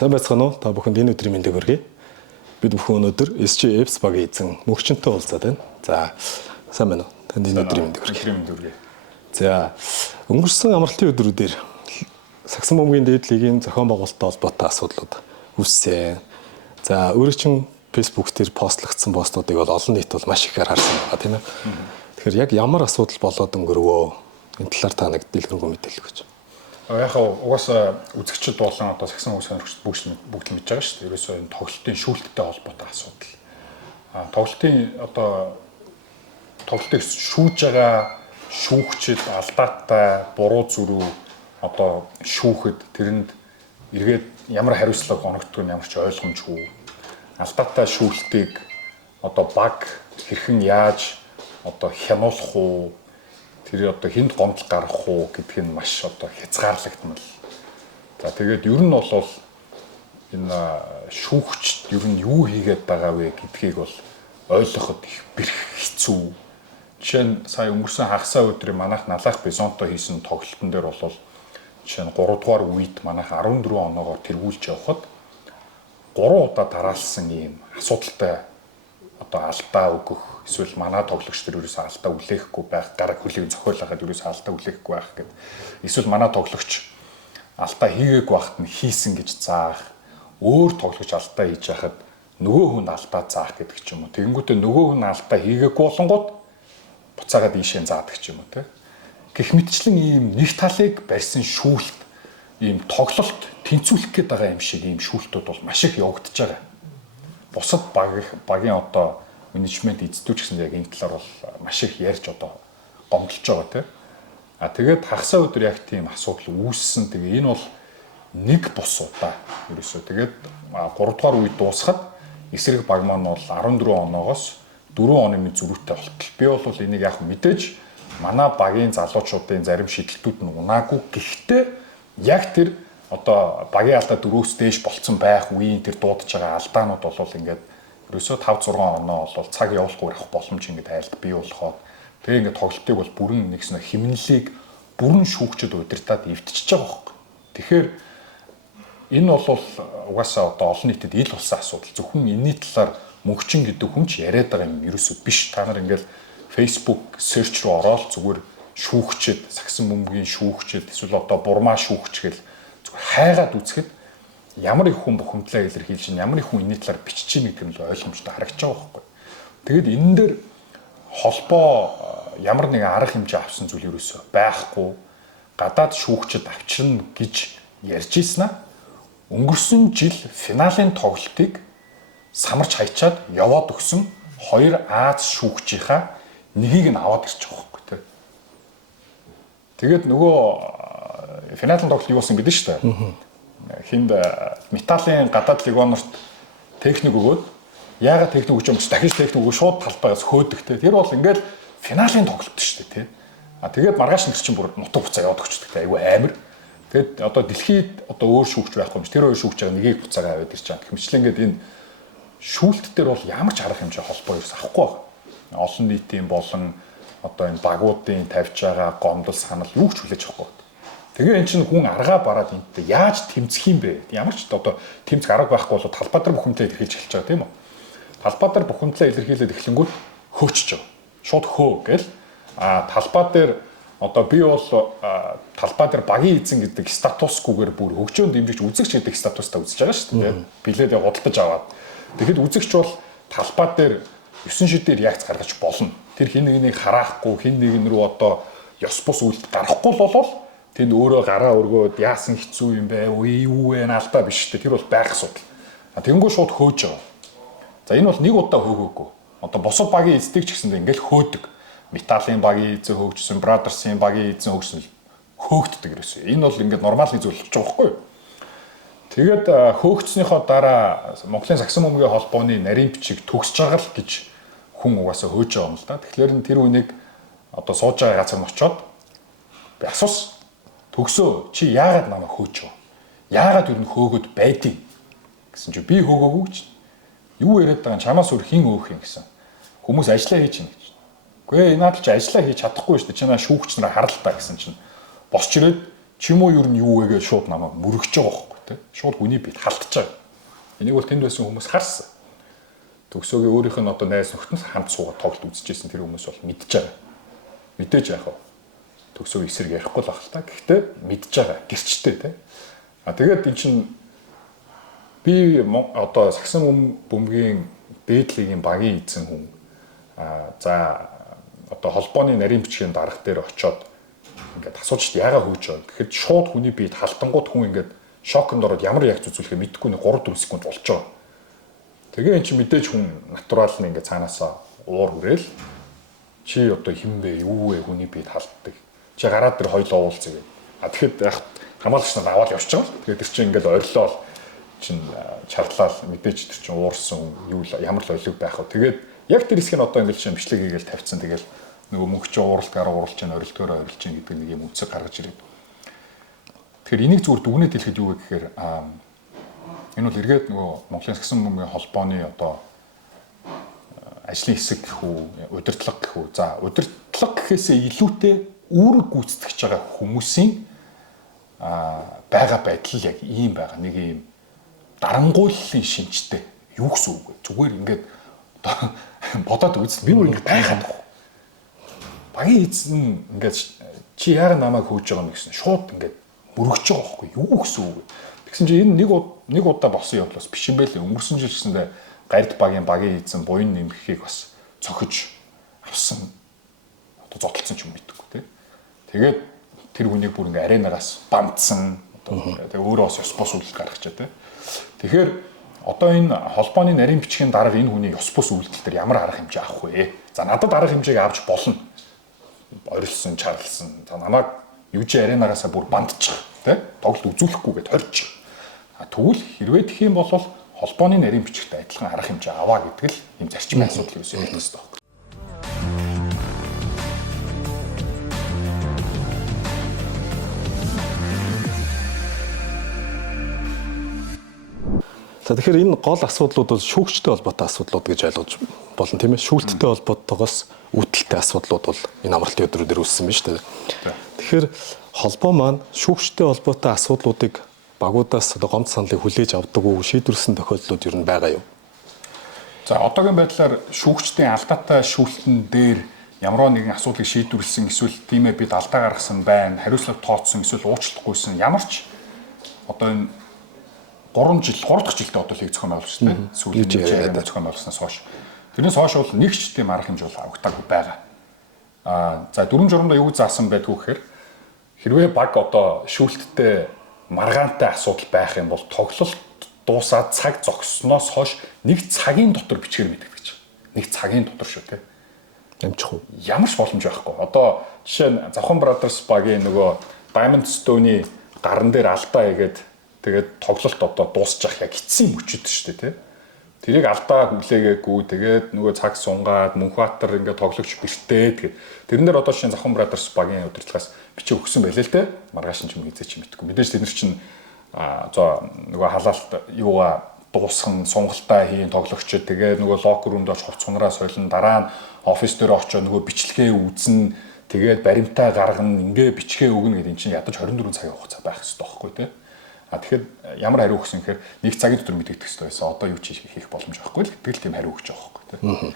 Сайн байцгаана уу? Та бүхэнд энэ өдрийн мэндийг хүргэе. Бид бүхэн өнөөдөр SGFs багийн эзэн мөнхчөнтэй уулзаад байна. За, сайн байна уу? Танд энэ өдрийн мэндийг хүргэе. За, өнгөрсөн амралтын өдрүүдээр Сагсан бөмбөгийн дээд лигийн зохион байгуулалттай холбоотой асуудлууд үүссэн. За, өөрөө чин Facebook дээр постлогдсон постуудыг бол олон нийт бол маш ихээр харсан байгаа тийм ээ. Тэгэхээр яг ямар асуудал болоод өнгөрвөө? Энэ талаар та нэг дэлгэрэнгүй мэдээлэл өгөөч. Яг угаасаа үзэгчд болон одоо сагсан хүмүүс сонирхогч бүгд мэдж байгаа шүү дээ. Ерөөсөө энэ тоглолтын шүүлттэй холбоотой асуудал. Тоглолтыг шүүж байгаа шүүгчд алдаатай буруу зүрүү одоо шүүхэд тэрэнд эргээд ямар хариуцлага оногддог нь ямар ч ойлгомжгүй. Алдаатай шүүлтийг одоо баг хэрхэн яаж одоо хянуулах уу? Тэр одоо хүнд гомдол гаргах уу гэдг нь маш одоо хязгаарлагдмал. За тэгээд ер нь бол энэ шүүгчд ер нь юу хийгээд байгаа вэ гэдгийг бол ойлгоход их бэрх хэцүү. Жишээ нь сая өнгөрсөн хагасаа өдрийн манайх налах бизонто хийсэн тоглолтын дээр бол жишээ нь 3 дугаар үед манайх 14 оноогоор тэргүүлж явхад 3 удаа дараалсан ийм асуудалтай одоо алдаа өгөх эсвэл манай тоглогч нар ерөөсөө алдаа үлээхгүй байх, гараг хөлийг зохиолоход ерөөсөө алдаа үлээхгүй байх гэдэг. Эсвэл манай тоглогч алдаа хийгээгүй байхад нь хийсэн гэж заах, өөр тоглогч алдаа хийж яхад нөгөө хүн алдаа заах гэдэг ч юм уу. Тэгэнгүүтээ нөгөө хүн алдаа хийгээгүй болонгууд буцаагаад ийшээ заадаг ч юм уу те. Гэх мэтчлэн ийм нэг талыг барьсан шүүлт, ийм тоглолт тэнцвүүлэх гээд байгаа юм шиг ийм шүүлтүүд бол маш их явагдаж байгаа. Бусад багийн одоо менежмент эзэдүүч гэсэн яг энэ талаар бол маш их ярьж одоо гомдолж байгаа тийм. Тэгээд хагасаа өдөр яг тийм асуудал үүссэн. Тэгээ энэ бол нэг бус удаа ерөөсөө. Тэгээд 3 дугаар үед дуусахад эсрэг баг маань бол 14 оноогоос 4 оны зөрүүтэй болтол. Би бол энийг яг мэдээж манай багийн залуучуудын зарим шийдэлтүүд нь унаагүй. Гэхдээ яг тэр одоо багийн алдаа 4-өөс дээш болцсон байх үеийн тэр дуудаж байгаа алдаанууд бол ингээд ерөөсөө 5-6 оноо бол цаг явуулахгүй авах боломж ингээд айлт бий болохоо. Тэгээ ингээд тоглолтыг бол бүрэн нэгснэ химнэлийг бүрэн шүүгчд удирдаад эвтчихэж байгаа байхгүй. Тэгэхээр энэ бол угаасаа одоо олон нийтэд ил болсон асуудал. Зөвхөн энэний талаар мөнхчин гэдэг хүн ч яриад байгаа юм ерөөсөө биш. Та нар ингээд Facebook search руу ороод зүгээр шүүгчд, Сагсан бөмбөгийн шүүгчд эсвэл одоо бурмаа шүүгч гэл зүгээр хайгаад үзэхэд ямар их хүн бухимдлаа илэрхийлж байна, ямар их хүн энэний талаар бичиж байна гэдэг нь л ойлгомжтой харагдаж байгаа байхгүй. Тэгэд энэ дээр холбоо ямар нэгэн арга хэмжээ авсан зүйл ерөөсөө байхгүй. Гадаад шүүгчд авчирна гэж ярьж ийсэн аа. Өнгөрсөн жил финалийн тоглолтыг самарч хайчаад яваад өгсөн 2 Аз шүүгчийнхаа нэгийг нь аваад ирчих واخгүй тий. Тэгээд нөгөө финалийн тоглолт юу болсон гэдэг нь шүү дээ. Хинд металлын гадаад легонорт техник өгөөд яагаад техник өгч юм чи дахиж техник өгөө шууд талбайгаас хөөдөг те. Тэр бол ингээд финалийн тоглолт шүү дээ те. Тэгээд маргааш нэр чинь бүр нутаг буцаа яваад өгчдөг те. Айгүй амар. Тэгээд одоо дэлхийд одоо өөр шүүгч байхгүй юм чи тэр хоёр шүүгч байгаа нэгийг буцаагаа аваад ирж байгаа. Хэмчлэн ингээд энэ шүүлт дээр бол ямар ч арга хэмжээ холбоо ерөөс авахгүй байна. Олон нийтийн болон одоо энэ багуудын тавьж байгаа гомдол санал юу ч хүлээж авахгүй. Тэгээ эн чинь хүн аргаа бараад энтэй яаж тэмцэх юм бэ? Ямар ч одоо тэмцэх арга байхгүй бол талбай дээр бухимдлаа илэрхийлж эхэлж байгаа тийм үү? Талбай дээр бухимдлаа илэрхийлээд эхлэнгүүт хөөчж байгаа. Шууд хөө гэл талбай дээр одоо би бол талбай дээр багийн эзэн гэдэг статусгүйгээр бүр хөгжөөнд дэмжиж үзэгч гэдэг статустай үзэж байгаа шүү дээ. Билээд худалдаж аваад. Тэгэхэд үзэгч бол талбай дээр 9 шидээр яагц гаргаж болно. Тэр хин нэгнийг хараахгүй, хин нэгэн рүү одоо ёс бус үйлдэл гарахгүй л болол тэнд өөрөө гараа өргөөд яасан хэцүү юм бэ? Юу вэ? Алдаа биш үү? Тэр бол байх асуудал. Тэнгүү шууд хөөж байгаа. За энэ бол нэг удаа хөөгөөгүй. Одоо босод багийн эздэг ч гэсэндээ ингээл хөөдөг. Металлын багийн эзэн хөөжсөн, Brothers-ийн багийн эзэн хөөжсөн хөөгддөг ерөөсөө. Энэ бол ингээд нормалны зүйл болж байгаа байхгүй юу? Тэгээд хөөгдснөөхөө дараа Монголын Сагсан бөмбөгийн холбооны нарийн бичиг төгсж байгаа л гэж хүн угаасаа хөөж байгаа юм л да. Тэгэхээр тэр үнийг одоо сууж байгаа газар нь очиод би асуусан. Төгсөө чи яагаад намайг хөөж вэ? Яагаад юу н хөөгöd байдгийг гэсэн чи би хөөгөөгүй ч юу яриад байгаа чамаас өөр хин өөх юм гэсэн. Хүмүүс ажиллаа хийж байна гэж. Үгүй ээ наад чи ажиллаа хийж чадахгүй шүү дээ. Чи наа шүүгч нараа харлаа гэсэн чинь босч ирээд чимөө юу вэ гэж шууд намайг мөрөгч байгаа байхгүй. те. Шууд хүний биед халтж байгаа. Энийг бол тэнд байсан хүмүүс харсан. Төгсөөгийн өөрийнх нь одоо найз нөхдөд хамт суугаад тоглолт үзчихсэн тэр хүмүүс бол мэдж байгаа. Мэдээж яах вэ? Төгсөөгийн эсрэг ярихгүй л ах л та. Гэхдээ мэдж байгаа. Гэрчтэй те. Тэгээд эн чинь би одоо Сагсан бөмбөгийн дээдлигийн багийн эзэн хүн. За одоо холбооны нарийн бичгийн дарга дээр очиод ингээд асууж яагаад хөөж байгаа. Тэгэхэд шууд хүний биед халтангууд хүн ингээд шоконд ороод ямар реакц үзүүлэхээ мэдэхгүй 3-4 секунд болж байгаа. Тэгээ эн чинь мэдээж хүн натурал нь ингээд цаанаасаа уур хүрээл чи одоо хин бэ юу вэ хүний биед халтдаг. Чи гараад тэр хоёлоо уулзъя гэдэг. Тэгэхэд яг хамаалагч нар аваад явж байгаа. Тэгээд тэр чинь ингээд ойрлоо чинь чарлал мэдээж тэр чинь уурсан юу ямар л олиг байх вэ. Тэгээд яг тэр хэсгийг одоо ингээд чинь бичлэг хийгээл тавьчихсан. Тэгэл нөгөө мөнгө чи ууралт гараа ууралж чинь орилтгоор орилж чинь гэдэг нэг юм үсэг гаргаж ирээд. Тэгэхээр энийг зүгээр дүгнэж хэлэхэд юу вэ гэхээр энэ бол эргээд нөгөө Монголын Сагсан бөмбөгийн холбооны одоо ажлын хэсэг гэх үү, удирдлага гэх үү. За удирдлага гэхээсээ илүүтэй үүрэг гүйцэтгэж байгаа хүмүүсийн байгаа байдал яг ийм байгаа. Нэг ийм дарангуйллын шинжтэй юу гэсэн үг вэ? Зүгээр ингээд одоо бодоод үзсэн. Би бүр ингээд гайхаад байна. Багийн эзэн ингээд чи яагаад намайг хөөж байгаа юм гэсэн шууд ингээд мөрөгч байгаа байхгүй юу гэсэн үг. Тэгсэн чинь энэ нэг удаа босон явдлаас биш юм байлээ. Өнгөрсөн жил гэсэндээ гард багийн эзэн буян нэмэхийг бас цохиж авсан. Одоо зодтолсон ч юм мэдгүй тий. Тэгээд тэр хүнийг бүр ингээд аренагаас бамдсан. Одоо тэгээд өөрөө бас ёс бос үйлдэл гаргачаа тий. Тэгэхээр одоо энэ холбооны нарийн бичгийн дарга энэ хүний ёс бус үйлдэл төр ямар арга хэмжээ авах вэ? За надад арга хэмжээг авч болно. Орилсон, чарлсан. За намайг юу ч аренагаасаа бүр бандчих, тэ? Тоглолт үзүүлэхгүйгээд хорчих. Тэгвэл хэрвээ тэх юм бол холбооны нарийн бичгтэй адилхан арга хэмжээ аваа гэдэг л юм зарчмын асуудал юусэн юм байна. За тэгэхээр энэ гол асуудлууд бол шүүгчтэй холбоотой асуудлууд гэж ойлгож болно тийм ээ. Шүүлттэй холбоотойгоос үүдэлтэй асуудлууд бол энэ амралтын өдрүүдээр үүссэн байна шүү дээ. Тэгэхээр холбоо маань шүүгчтэй холбоотой асуудлуудыг багуудаас одоо гомд саналыг хүлээж авдаг уу, шийдвэрлсэн тохиолдлууд юу байгаа юу? За одоогийн байдлаар шүүгчдийн алдаатай шүүлтэн дээр ямар нэгэн асуудлыг шийдвэрлсэн эсвэл тийм ээ бид алдаа гаргасан байна, хариуцлага тооцсон эсвэл уучлахгүйсэн ямар ч одоо энэ 3 дахь жилдээ одоо лиг зохион байгуулж байна. Сүүлийн жил зохион байгуулснаас хойш. Тэрнээс хойш бол нэг ч тийм арга хэмжээ бол авагдаагүй байгаа. За дүрм журамдаа юу заасан байдгүй гэхээр хэрвээ баг одоо шүүлттэй маргаантай асуудал байх юм бол тоглолт дуусаад цаг зогссноос хойш нэг цагийн дотор бичгээр мэдэгдэж байгаа. Нэг цагийн дотор шүү те. Амжих уу? Ямар ч боломж байхгүй. Одоо жишээ нь Завхан Brothers багийн нөгөө Diamond Stone-ийн гаран дээр алдаа игээд тэгээд тоглолт одоо дуусчих яг эцсийн мөчөд шүү дээ тий. Тэрийг алдаа хүлээгээгүй тэгээд нөгөө цаг сунгаад Мөнхбаатар ингээд тоглогч бэртээ тэгээд тэрэн дээр одоо шинэ Завхан Brothers багийн удирдлагаас бичээ өгсөн байлээ л тий. Маргааш нь ч юм хийзээ чи мэдгүй. Мэдээж тэд нар чинь нөгөө халаалт юугаа дуусган сунгалтаа хийн тоглогчд тэгээд нөгөө локер руунд оч хувцсунараа солино дараа нь офис дээр очиж нөгөө бичлэгээ үзнэ тэгээд баримтаа гаргана ингээ бичгээ өгнө гэдэг эн чинь ядаж 24 цагийн хугацаа байх хэрэгтэй байхгүй тий. Тэгэхээр ямар хариу өгсөн гэхээр нэг цагийн дотор мэдэгдэх хэрэгтэй байсан. Одоо юу ч хийх боломж байхгүй л гэдэг л тийм хариу өгч байгаа байхгүй тийм.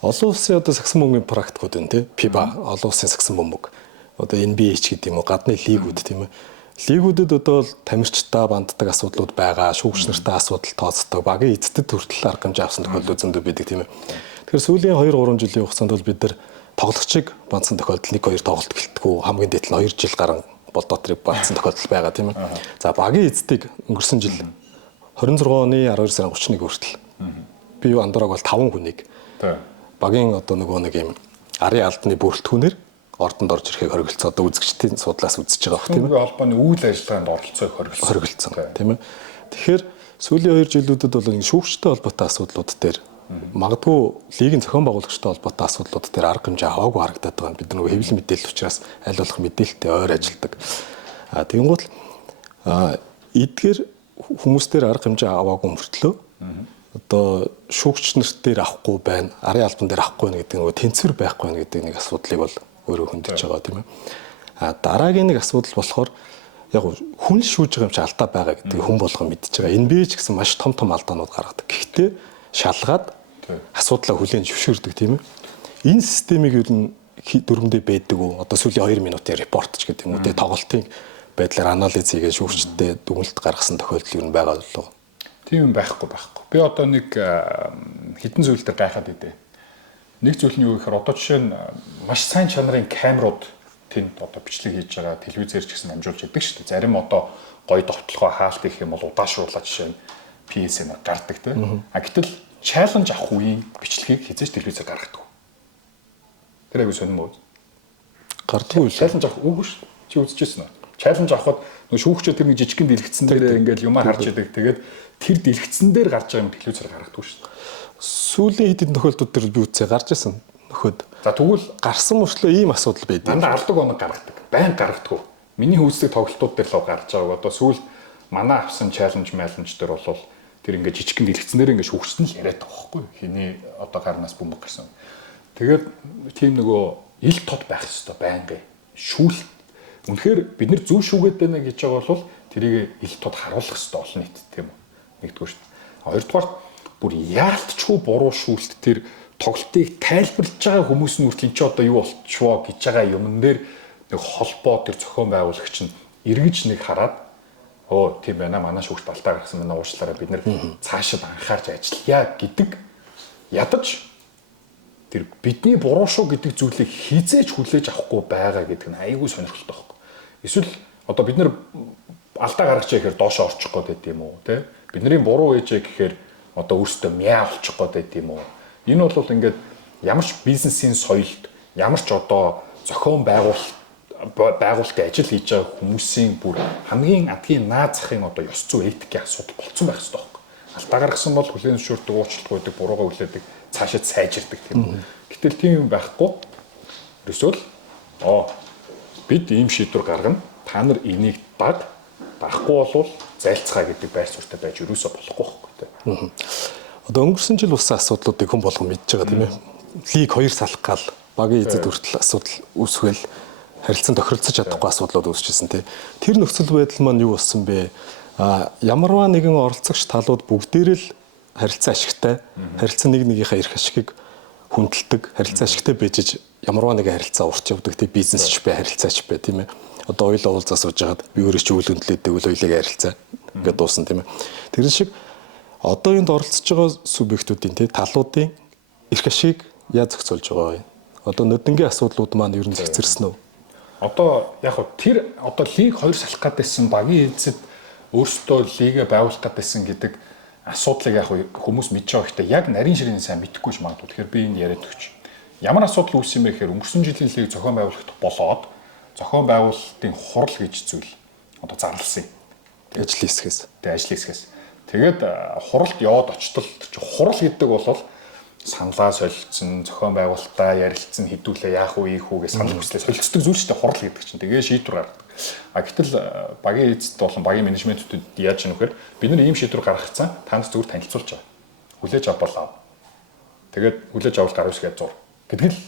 Олон улсын одоо сагсан бөмбөгийн практикууд байна тийм. FIBA олон улсын сагсан бөмбөг. Одоо NBA ч гэдэг юм уу гадны лигүүд тийм ээ. Лигүүдэд одоо тамирчтай банддаг асуудлууд байгаа, шүүгч нартай асуудал тооцдог, багийн эздэд хүртэл арга хэмжээ авсан тохиолдол зөндөө байдаг тийм ээ. Тэгэхээр сүүлийн 2-3 жилийн хугацаанд бол бид нар тоглогчийг бандсан тохиолдол 1-2 тоглолт гэлтгүү хамгийн дээд нь 2 жил гарan бол дотрыг баацсан тохиолдол байгаа тийм ээ. За багийн эздийг өнгөрсөн жил 26 оны 12 сарын 31 хүртэл би юу андуураг бол 5 хүнийг багийн одоо нөгөө нэг юм арын албаны бүрэлдэхүүнээр ордонд орж ирэхийг хориглоцсон. Одоо үзэгчдийн судлаас үзэж байгаа бох тийм ээ. Холбооны үйл ажиллагаанд оролцоог хориглоцсон тийм ээ. Тэгэхээр сүүлийн 2 жилүүдэд бол энэ шүүгчтэй холбоотой асуудлууд дээр магадгүй лигийн зохион байгуулагчтай холбоотой асуудлууд дээр арга хэмжээ аваагүй харагдаад байгаа. Бид нөгөө хэвлэл мэдээлэл учраас аль болох мэдээлэлтэй ойр ажилдаг. Тэгэнгუთ эдгээр хүмүүс дээр арга хэмжээ аваагүй мөртлөө одоо шүүгч нарт дээр авахгүй байна, арын албан дээр авахгүй байна гэдэг нөгөө тэнцвэр байхгүй байна гэдэг нэг асуудлыг бол өөрөө хөндөж байгаа тийм ээ. Дараагийн нэг асуудал болохоор яг хүн л шүүж байгаа юм чи алдаа байгаа гэдэг хүн болгон мэдчихэж байгаа. NBA ч гэсэн маш том алдаанууд гаргадаг. Гэхдээ шалгаад асуудлаа хүлээн зөвшөөрдөг тийм ээ. Энэ системийг юу н дөрөндөө байдаг уу? Одоо сүүлийн 2 минутын репортч гэдэг юм уу те тоглолтын байдлаар анализ хийгээд шүүгчтэй дүгнэлт гаргасан тохиолдол юу байгаа болов? Тийм юм байхгүй. Би одоо нэг хитэн зүйл дээр гайхаад идэв. Нэг зүйл нь юу гэхээр одоо жишээ нь маш сайн чанарын камерууд тэнд одоо бичлэг хийж байгаа телевизээр ч гэсэн амжуулж яадаг шүү дээ. Зарим одоо гоё довтлогоо хаалт их юм бол удаашруулаад жишээ нь PS-ээр гардаг тийм. Гэтэл чаленж авах үеийн бичлэгийг хизээж телевизээр гаргадаг. Тэр аягүй сонирмоо. Гардгүй чаленж авах үгүй шүү. Чи үзчихсэн үү? Чаленж авахад нөгөө шүүгчээ тэр нэг жижигхэн дэлгэцэн дээр ингээл юмаа харж яадаг. Тэгээд тэр дэлгэцэн дээр гарч байгаа юм телевизээр гаргадаг шүү. Сүүлийн хэдийн тохиолдолд төр би үтсээ гарч ирсэн. Нөхөд. За тэгвэл гарсан мөрчлөө ийм асуудал байдаг. Дандаа алдаг оног гаргадаг. Байн гаргадаг. Миний хүүсдэг тоглолтууд дээр л гарч байгааг. Одоо сүүл манай авсан чаленж дээр бол тэр ингээ жижигхэн дэлгэцнээр ингээ шүүгчт нь л яриад байгаа байхгүй. Хиний одоо гарнаас бөмбөг гарсан. Тэгээд тийм нөгөө ил тод байх хэрэгтэй байнга. Шүүл. Үнэхээр бид нар зөв шүүгээд байна гэж байгаа бол тэрийг ил тод харуулах хэрэгтэй олон нийт тийм үү. Нэгдүгээр шүү дээ. Хоёрдугаар бүр яалтчгүй буруу шүүлт тэр тоглолтыг тайлбарлаж байгаа хүмүүс нь үртэл чи одоо юу болчихвоо гэж байгаа юмн дээр нэг холбоо тэр зохион байгуулагч нь эргэж нэг хараад оо тийм байна манай шүүгч алдаа гаргасан манай уучлаарай бид нэр цаашид анхаарч ажиллая гэдэг ядаж тэр бидний буруу шүү гэдэг зүйлийг хизээж хүлээж авахгүй байгаа гэдэг нь айгүй сонирхолтой байхгүй. Эсвэл одоо бид нэр алдаа гаргачаа гэхээр доошоо орчих гээд байт юм уу те бидний буруу ээжээ гэхээр одоо өөртөө мяа олчих гээд байт юм уу. Энэ бол ингээд ямар ч бизнесийн соёлд ямар ч одоо зохион байгуулалтын ажил хийж байгаа хүмүүсийн бүр хамгийн адгийн наад захын одоо ёс зүй этикийн асуудал болцсон байх хэрэгтэй байхгүй. Алдаа гаргасан бол хүлээн зөвшөөрдөг, уучлалт өгдөг, буруугаа хүлээдэг, цаашид сайжирдаг тийм. Гэтэл тийм юм байхгүй. Эсвэл бид ийм шийдвэр гаргана. Та нар энийг дагахгүй болвол зайлцгаа гэдэг байр суурьтай байж өрөөсө болохгүй байхгүй тийм. Одоо өнгөрсөн жил усан асуудлуудыг хүн болгон мэдж байгаа тийм ээ. Лиг 2 салах гал багийн эзэд хүртэл асуудал үүсгээл харилцан тохиролцож чадахгүй асуудлууд үүсчихсэн тийм. Тэр нөхцөл байдал маань юу болсон бэ? Ямарваа нэгэн оролцогч талууд бүгдээрээ л харилцан ашигтай, харилцан нэг нэгийнхээ эрх ашигыг хүндэлдэг, харилцан ашигтай бийж ямарваа нэгэн харилцаа урт явдаг тийм бизнесч бай, харилцаач бай тийм ээ. Одоо ойл уулзаа сууж хагаад би өөрөө ч үйл хөндлөдөг үл ойлыг харилцаа ингээд дуусан тийм ээ. Тэр шиг одоо энд оролцож байгаа субъектуудын тий талуудын эрх ашиг яаж зохицуулж байгаа вэ? Одоо нүднгийн асуудлууд маань ер нь зэгцэрсэн үү? Одоо яг тэр одоо лиг 2 салах гэдсэн багийн эзэд өөрсдөө лигээ байгуулах гэдсэн гэдэг асуудлыг яг хүмүүс мэдж байгаа гэхдээ яг нарийн ширийн сайн мэдэхгүй ч магадгүй. Тэгэхээр би энд яриад өгч. Ямар асуудал үүссэн бэ гэхээр өнгөрсөн жилийн лиг зохион байгуулалт болоод зохион байгуулалтын хурал гэж зүйл одоо зарласан юм. Ажлын хэсгээс. Тэ ажлын хэсгээс. Тэгээд хуралд яваад очтол хурал гэдэг бол саналаа солилцсон, зохион байгуулалтаа ярилцсан, хэдүүлээ яах уу, ийх үү гэж санал хүслээ солилцдог зүйл шүү дээ хурал гэдэг чинь. Тэгээ шийдвэр гаргадаг. Гэтэл багийн эзэд болон багийн менежментэд яаж юм гэхээр бид нар ийм шийдвэр гаргацсан, та нар зүгээр танилцуулж байгаа. Хүлээж авбал. Тэгээд хүлээж авал гар үсгээд зур гэдэг л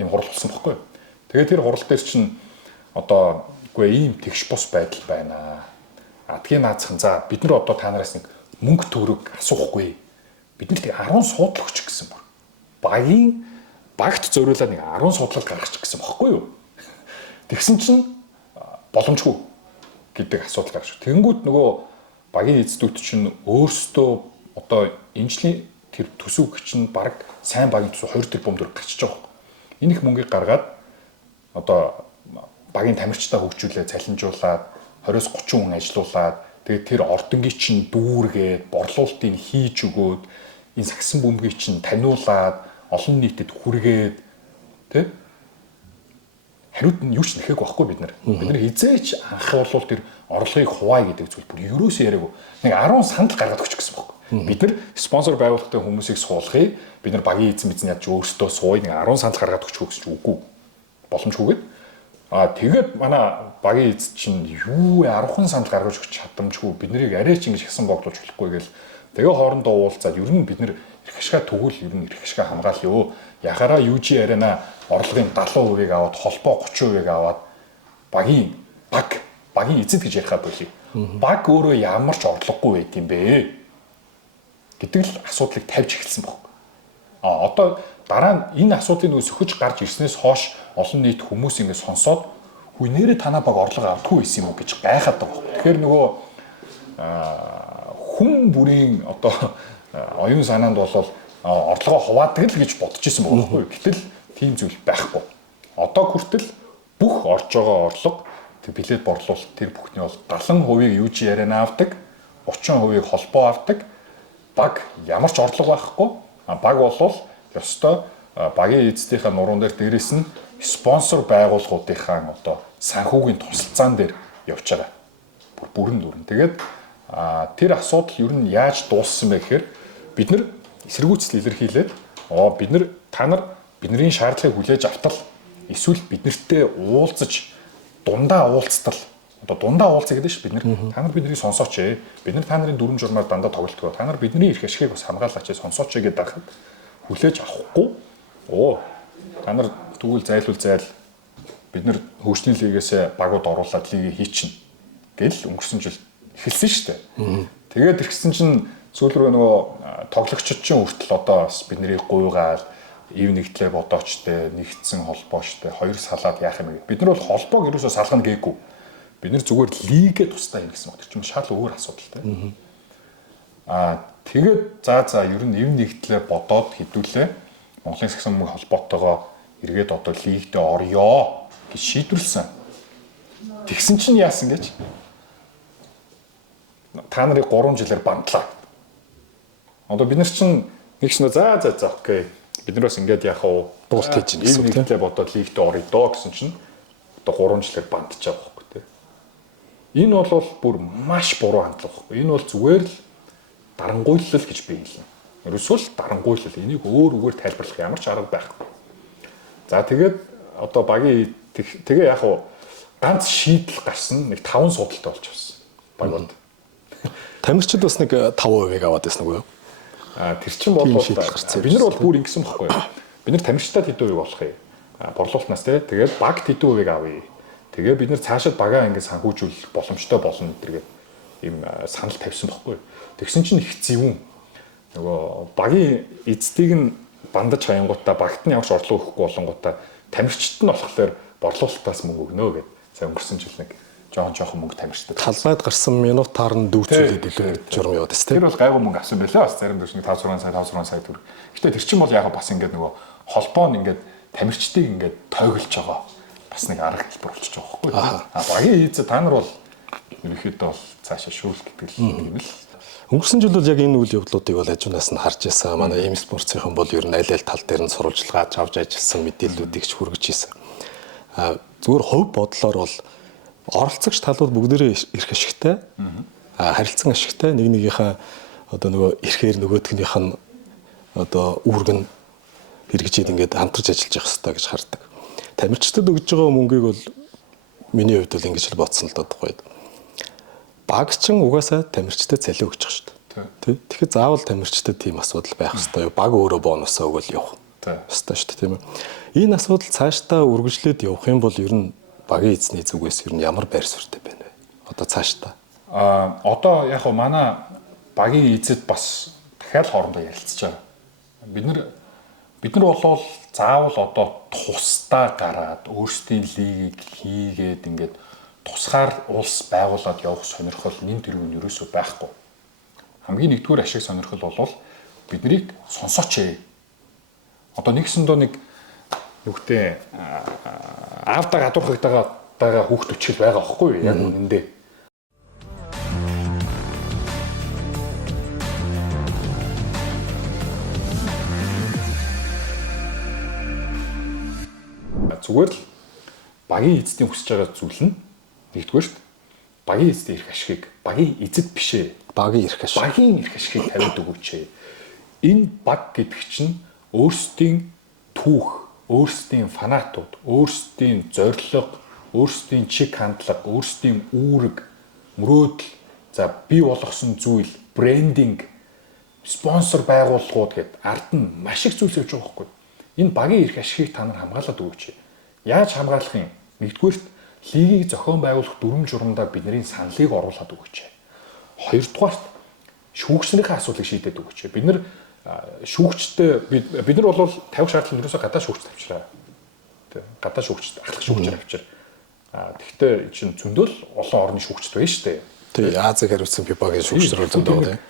ийм хурал болсон байхгүй юу? Тэгээд тэр хурал дээр чинь одоо үгүй ийм тэгш бус байдал байна. Адгийн наацхан за бид нар одоо та нараас нэг мөнгө төгрөг асуухгүй. Бид нар тэг 10 суудлогч гэсэн баг. Багт зориулаад нэг 10 суудлал гаргачих гэсэн багхгүй юу? Тэгсэн чинь боломжгүй гэдэг асуудал гарч. Тэнгүүд нөгөө багийн эзэдүүд чинь өөрсдөө одоо энэ жилийн тэр төсөв чинь баг сайн багийн төсөв 2 тэрбум төгрөг гарчиж байгаа. Энэ их мөнгийг гаргаад одоо багийн тамирчдаа хөгжүүлээ, цалинжуулаад 20-30 хүн ажилуулад тэгээд тэр ордонгийн чинь дүүргээд борлуулалтыг хийж өгөөд энэ сагсан бөмбөгийг чинь таниулаад олон нийтэд хүргээд тий хариуд нь юу ч нэхэх байхгүй бид нар хизээч анхуулвал тэр орлогыг хуваая гэдэг зүйл бүр ерөөсөө яриаггүй нэг 10 санал гаргаад өгч гэсэн байхгүй бид нар спонсор байгууллагатай хүмүүсийг суулгахыг бид нар багийн эзэн мэдэн яаж өөрсдөө сууя нэг 10 санал гаргаад өгч гэсэн чинь үгүй боломжгүйгээд тэгээд манай багийн эзэд чинь юу 10хан санал гаргаж өгч чадамжгүй бид нарыг арай ч ингэж хасан богдуулж болохгүй гэл тэгээ хоорондоо уулзаад ер нь бид нэр эрх ашгаа төгөөл ер нь эрх ашгаа хамгаалъё. Яхаараа UG арена орлогын 70%-ийг аваад холбоо 30%-ийг аваад баг багийн эзэд гэж ярихаа болъё. Баг өөрөө ямар ч орлогогүй байт юм бэ гэдэг л асуудлыг тавьж эхэлсэн баг. Одоо дараа нь энэ асуудлыг нөгөө сөхөж гарч ирснээс хойш олон нийт хүмүүс ингэ сонсоод хүй нэрээ танаа баг орлого авдаггүй байсан юм уу гэж гайхаад байгаа. Тэгэхээр нөгөө хүн бүрийн одоо оюун санаанд бол орлогоо хуваадаг л гэж бодож исэн байгаа байхгүй. Гэтэл тийм зүйл байхгүй. Одоо хүртэл бүх орж байгаа орлого тэр билет борлуулалт тэр бүхний бол 70%-ийг юу ч яриана авдаг, 30%-ийг холбоо авдаг. Баг ямар ч орлого байхгүй. Баг болвол ёстой багийн эзэдийнхээ нуруунд дээрээс нь спонсор байгууллагуудынхаа одоо санхүүгийн тусалцаан дээр явж байгаа. Бүрэн дүрэн. Тэгээд тэр асуудал ер нь яаж дууссан бэ гэхээр бид нар эсэргүүцэл илэрхийлээд та нар бидний шаардлагыг хүлээж автал эсвэл биднэртэй уулзаж дундаа уулзтал одоо дундаа уулзъя гэдэг чинь бид нар та нар биднийг сонсооч ээ. Бид нар та нарын дүрм журмаар дандаа тоглолтгоо. Та нар бидний эрх ашигыг бас хамгаалаач ээ, сонсооч ээ гэдэг хахад хүлээж авахгүй. Та нар тэгвэл зайл бид нар хөгжлийн лигээс багууд оруулаад лигийг хийчихнэ гэл өнгөрсөн жил эхэлсэн шүү дээ. Тэгээд ирсэн чинь сүүл рүү нөгөө тоглогчид чинь хүртэл одоо бид нарыг гуйгаал ив нэгтлээ бодоочтой нэгдсэн холбоочтой хоёр салаад яах юм бэ? Бид нар бол холбоог ерөөсөө салгана гээгүй. Бид нар зүгээр лигээ тусдаа юм гэсэн үг. Тэр чинь шал өөр асуудалтай. Тэгээд за ер нь ив нэгтлээ бодоод хэдүүлээ Монголын сагсан мөнгө холбоотойгоо эргээд одоо лигдээ орё гэж шийдвэрлсэн. Тэгсэн чинь яасан гэж? Та нарыг 3 жилээр бандлаа. Одоо бид нар чинь нэг шинэ за окей. Бид нар бас ингэж яах вэ? Дуусч хийж гэсэн үг тийм бодоод лигтээ орё доо гэсэн чинь одоо 3 жилээр бандж байгаа байхгүй тийм. Энэ бол бүр маш буруу хандлага байхгүй. Энэ бол зүгээр л дарангуйлал гэж би хэлнэ. Ерөөсөө л дарангуйлал. Энийг өөр тайлбарлах ямар ч арга байхгүй. За тэгээд одоо багийн тэгээ яах вэ? Ганц шийдэл гарсан нэг 5 судалтай болж авсан. Багууд. Тамирчид бас нэг 5% аваад байсан уу? Тэр чинь бол бид нар бол бүр ингэсэн бохгүй юу? Бид нар тамирчдад хэдэн хувийг болох юм? Борлуулалтнаас тэгээд баг хэдэн хувийг авъя. Тэгээ бид нар цаашаа багаа ингэ санхүүжүүлэх боломжтой болно гэдэргээд ийм санал тавьсан бохгүй юу? Тэгсэн чинь их зөвүүн. Нөгөө багийн эцдийг нь бандаж хаянгуудаа багт нь ямар ч орлого өгөхгүй болонгуудаа тамирчид нь болохоор борлуулалтаас мөнгө өгнө гэд. Сайн өнгөрсөн жил нэг жоохон мөнгө тамирчдад талбайд гарсан минутаар нь дүүцүүлээд илүү журам яваад тест. Тэр бол гайгүй мөнгө авсан байлаа. Бас зарим дэвшний 5-6 сая төгрөг. Гэтэ тэр чинь бол яг бас ингээд нөгөө холбоо нь ингээд тамирчдыг ингээд тойголж байгаа. Бас нэг арга хэлбэр болчихж байгаа байхгүй. Багийн хийцээ та нар бол ерөөхдөө бол цаашаа шүүл гэдэг юм л. Өнгөрсөн жил бол яг энэ үйл явдлуудыг бол хажуунаас нь харж байсан. Манай эм спортцийнхан бол ер нь аль тал дээр нь сурвалжлагаа авч ажилласан мэдээллүүдийг ч хүргэж ийсэн. Зүгээр хувь бодлоор бол оролцогч талууд бүгдээрээ эрх ашигтай, харилцан ашигтай, нэгнийхээ одоо нөгөө эрхээр нөгөөдгнийх нь одоо үүрэг нь хэрэгжээд ингээд хамтарч ажиллаж явах хэрэгтэй гэж хардаг. Тамирчдад өгж байгаа мөнгийг бол миний хувьд бол ингэж л бодсон л доо. Багчин угаасаа тамирчдад цалин өгч байгаа шүү дээ. Тэгэхээр заавал тамирчдад тийм асуудал байх хэрэгтэй. Баг өөрөө бонусаа өгөөл явах. Ёстой шүү дээ, тийм ээ. Энэ асуудал цаашдаа үргэлжлээд явах юм бол ер нь багийн эзний зүгээс ер нь ямар байр суурьтай байна вэ? Одоо цаашдаа. Одоо яг хөө манай багийн эзэд бас дахиад хоорондоо ярилцж байгаа. Бид нар болвол заавал одоо тусдаа гараад өөрсдийн лигийг хийгээд ингээд тусгаар улс байгуулад явах сонирхол нэн тэрүүн ерөөсөө байхгүй. Хамгийн нэгдүгээр ашиг сонирхол бол биднийг сонсооч ээ. Одоо нэгсэндөө нэг нүгтээ аавда гадуурхагдбайгаа хүүхд өчгөл байгаа байхгүй юу? Яг үнэндээ. Зүгээр л багийн эзэдийн хүсэж байгаа зүйл нь нэгдүгээрт багийн эзэдийн эрх ашигыг багийн эзэд бишээ. Багийн эрх ашиг. Багийн эрх ашигыг тавиад өгөөч. Энэ баг гэдэг чинь өөрсдийн түүх, өөрсдийн фанатууд, өөрсдийн зорилго, өөрсдийн чиг хандлага, өөрсдийн үүрэг, мөрөөдөл, за бий болгосон зүйл, брендинг, спонсор байгууллагууд гэд ард нь маш их зүйлс явж байгаа байхгүй. Энэ багийн эрх ашигыг та нар хамгаалаад өгөөч. Яаж хамгаалах юм? Нэгдүгээрт лигийг зохион байгуулах дүрм журамдаа бидний саналыг оруулаад өгөөч. Хоёрдугаарт шүүгчнэрийн асуудлыг шийдээд өгөөч. Бид нар шүүгчтэй бид нар бол тавих шаардлага ерөөсөө гадаа шүүгч тавьчихлаа. Тэ гадаа шүүгч ахлах шүүгчээр авчир. Тэгэхдээ чинь зөндөл олон орны шүүгчд байна шүү дээ. Тэгээ Азиг хариуцсан ФИФА-гийн шүүгчдэр зөндөө тийм.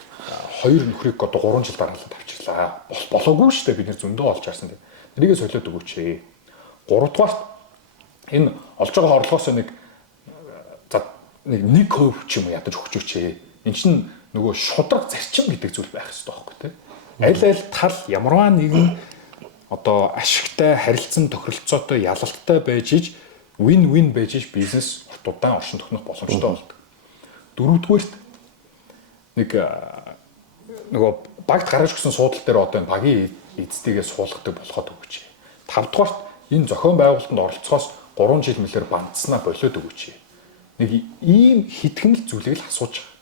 Хоёр нөхрийг одоо 3 жил дараалал авчирлаа. Болоогүй шүү дээ бид нэр зөндөө олж харсан. Тэрийгээ солиод өгөөч. Гуравдугаарт энэ олж байгаа орлогоос нэг 1% ч юм уу ядаж өгчөөч. Эн чинь нөгөө шудраг зарчим гэдэг зүйл байх хэрэгтэй байхгүй тийм. Аль тал ямарваа нэгэн одоо ашигтай, харилцан тохиролцоотой, ялалттай байж иж win-win байж иж бизнес удаан оршин тогтнох боломжтой болдог. Дөрөвдүгээрт нэг нөгөө багт гаргаж өгсөн суудал дээр одоо энэ багийн эцдийгээ суулгадаг болгоод өгөөч. Тавдугаарт энэ зохион байгуулалтанд оролцохоос 3 жил мөлөөр бандснаа болоод өгөөч. Нэг ийм хитгэн л зүйлийг л асууж байгаа.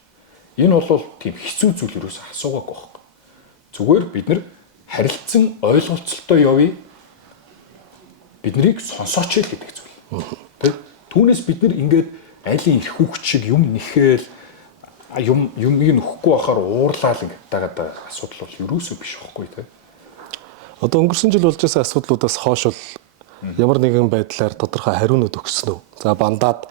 Энэ бол тийм хэцүү зүйл юусоо асуугаагүй байхгүй. Зүгээр бид нар харилцан ойлголцолтой явъя. Биднийг сонсооч л гэдэг зүйл. Тэ? Түүнээс бид нар ингээд айлын эрх үгчиг юм нэхэл юмыг нөхгүй байхаар уурлаал ингээд дагаад асуудал бол юусоо биш байхгүй тэ. Одоо өнгөрсөн жил болж байсан асуудлуудаас хойш бол ямар нэгэн байдлаар тодорхой хариунууд өгсөн үү? За бандаад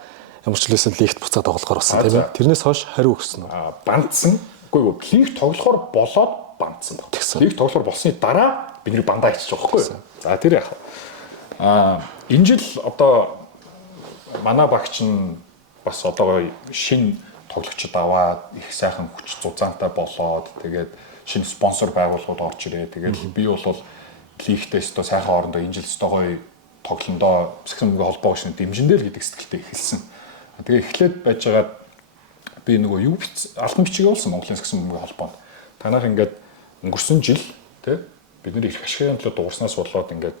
ямар ч лээсэн лигт буцаад тоглохоор болсон тийм ээ. Тэрнээс хойш хариу өгсөн үү? Бандсан. Үгүй лиг тоглохоор болоод бандсан баг. Лиг тоглохоор болсны дараа бидний бандаа ичиж байгаа байхгүй юу? За тэр яах вэ? Энэ жил одоо манай багч нь бас одоо шинэ тоглогчид аваад их сайхан хүч зузаантай болоод тэгээд шинэ спонсор байгууллагууд орж ирээ. Тэгээд би бол лигтээ өстө сайхан орондоо энэ жил өстө гоё тоглондоо бэлтгэн мөнгө холбоо шин дэмжиндэл гэдэг сэтгэлтэй эхэлсэн. Тэгээ эхлээд байжгаад би нөгөө юу алтан бичиг явуулсан Монголын сагсан бөмбөгийн холбоонд. Танах ингээд өнгөрсөн жил тий бид нэр их ашигын төлөө дуурснаас болоод ингээд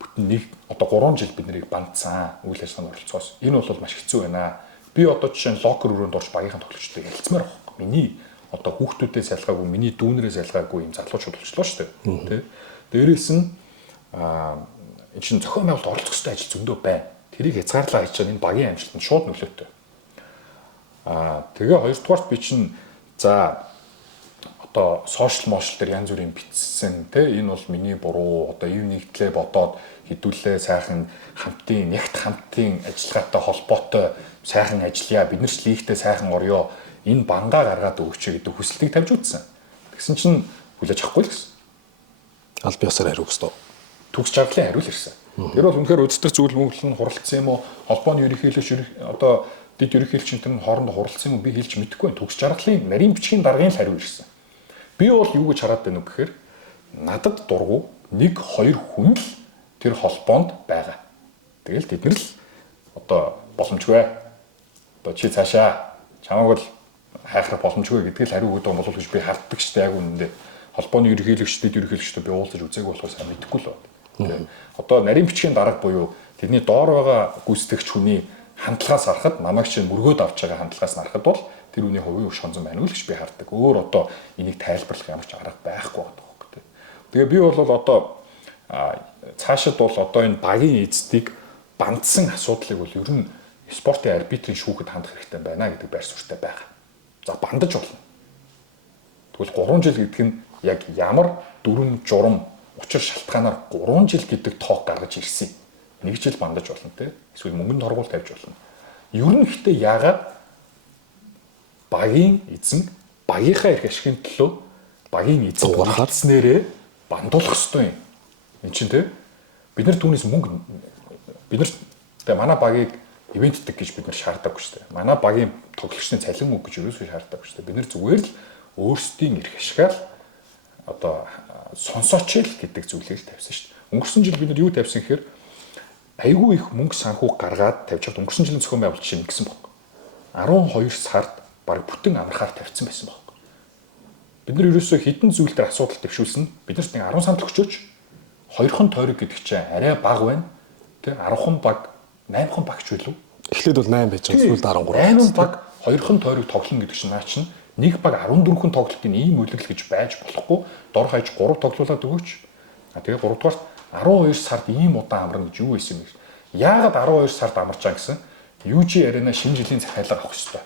бүтэн нэг одоо 3 жил бид нарыг бандсан үйл ажиллагаанд оролцоос. Энэ бол маш хэцүү байна. Би одоо жишээ нь локер өрөөнд орж багийнхан тоглогчтой ярилцмаар байгаа. Миний одоо хүүхдүүдээс ялгаагүй, миний дүүнерээс ялгаагүй юм залуучууд болчихлоо шүү дээ. Тий. Дээрээс нь энэ чинь зохион байгуулалт оролцох хэрэгтэй ажил зөндөө байна. Тэрийг хязгаарлаа хийж байгаа энэ багийн амжилтанд шууд нөлөөтэй. Тэгээ хоёрдугаарт би чинь за одоо сошиал моошл дээр янз бүрийн бичсэн те энэ бол миний буруу одоо ив нэгтлээ бодоод хідүүлээ сайхан хамтын ягт хамтын ажиллагаатай холбоотой сайхан ажиллая бид нар ч лигтээ сайхан орё энэ бангаа гаргаад өгөөч гэдэг хүсэлтийг тавьж үзсэн. Тэгсэн чинь хүлээж авахгүй л гэсэн. Аль биесээр хариу өгсөн. Төгс жаргалын хариул ирсэн. Тэр бол үнэхээр удирдах зүйл мөнгөлн хуралцсан юм уу? Холбооны ерөнхийлөгч одоо дэд ерөнхийлөгчөнтэй нь хоорондоо хуралцсан юм уу? Би хэлж мэдэхгүй байна. Төгс жаргалын нарийн бичгийн даргын л хариу ирсэн. Би бол юу гэж хараад байна вэ гэхээр надад дургу 1-2 хүн л тэр холбоонд байгаа. Тэгэл тэд нар л одоо боломжгүй. Одоо чи цаашаа чамайг л хайхрах боломжгүй гэдгийг хариу өгдөг юм болов гэж би харддаг шүү дээ. Яг үнэндээ холбооны ерөнхийлөгч дэд ерөнхийлөгчтэй би уулзаж үзээгүй болохоос сайн мэдэхгүй л байна. Одоо нарийн бичгийн дарга буюу тэрний доор байгаа гүйцэтгэгч хүний хандлагаас харахад намайг чинь мөргөөд авч байгаа хандлагаас харахад бол тэр үний хувийн шонзон байна уу л гэж би хардаг. Өөр одоо энийг тайлбарлах ямар ч арга байхгүй байдаг. Тэгээ би бол одоо цаашид бол одоо энэ багийн эздийг бандсан асуудлыг бол ер нь спортын арбитрийн шүүхэд хандах хэрэгтэй байна гэдэг байр суурьтай байгаа. За бандаж болно. Тэгвэл 3 жил гэдэг нь яг ямар дүрм журам учир шалтгаанаар 3 жил гэдэг тоог гаргаж ирсэн. 1 жил бандаж болно те. Эсвэл мөнгөнд хоргуул тавьж болно. Ер нь ихтэй яагаад багийн эзэн багийнхаа эрх ашигын төлөө багийн эзэн гаргацснээрээ бандуулах ёстой юм. Энд чинь те бид нар түүнээс мөнгө бид нар тэгээ манай багийг ивентдэг гэж бид нар шаарддаггүй шүү дээ. Манай багийн тоглогчдын цалин мөнгө гэж юусоо шаарддаггүй шүү дээ. Бид нар зүгээр л өөрсдийн эрх ашигаар одоо сонсооч л гэдэг зүйлийг тавьсан шүү дээ. Өнгөрсөн жил бид нар юу тавьсан гэхээр айгүй их мөнгө санхүү гаргаад тавьж хад өнгөрсөн жилийн зохион байгуулалт чинь ингэсэн баг. 12 сард баг бүтэн амархаар тавьсан байсан баг. Бид нар ерөөсөө хідэн зүйл дээр асуудал төвшүүлсэн. Бид нарт нэг 10 санд өгчөөч 2хан тойрог гэдэг чинь арай бага байна. Тэ 10хан баг 8хан багч байлуу. Эхлээд бол 8 байж байгаа. Сүүлд 13. 8 баг 2хан тойрог тоглоно гэдэг чинь наа чинь нэг баг 14хэн тоглолтын ийм үйлрэл гэж байж болохгүй. Дор хаяж 3 тоглуулад өгөөч. Тэгээ 3 дугаарт 12 сард ийм удаан амарна гэж юу байсан юм бэ? Яагаад 12 сард амарч байгаа гэсэн? UG Arena шинэ жилийн захиалга авах хэрэгтэй.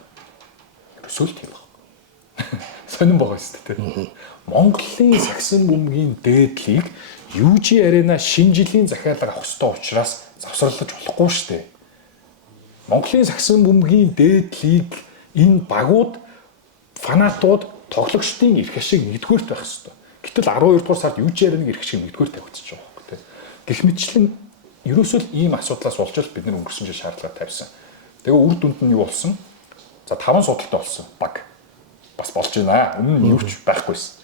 Ерөөсөө тийм байна. Сонирн байгаа шүү дээ. Монголын сагсан бөмбөгийн дээдлийг UG Arena шинэ жилийн захиалга авах хэрэгтэй учраас завсарлаж болохгүй шүү дээ. Монголын сагсан бөмбөгийн дээдлийг энэ багууд фанатууд тоглогчдын эрх ашиг нэгдүгээрт байх хэрэгтэй. Гэтэл 12 дугаар сард UG Arena-гийн эрх ашиг нэгдүгээр тавигдчихж байгаа байхгүй тийм. Гэх мэтчлэн ерөөсөө л ийм асуудлаас болж л бид нар өнгөрсөн жил шаардлага тавьсан. Тэгээ үр дүнд нь юу болсон? За 5 судалтай болсон баг. Бас болж байна. Өмнө нь юу ч байхгүйсэн.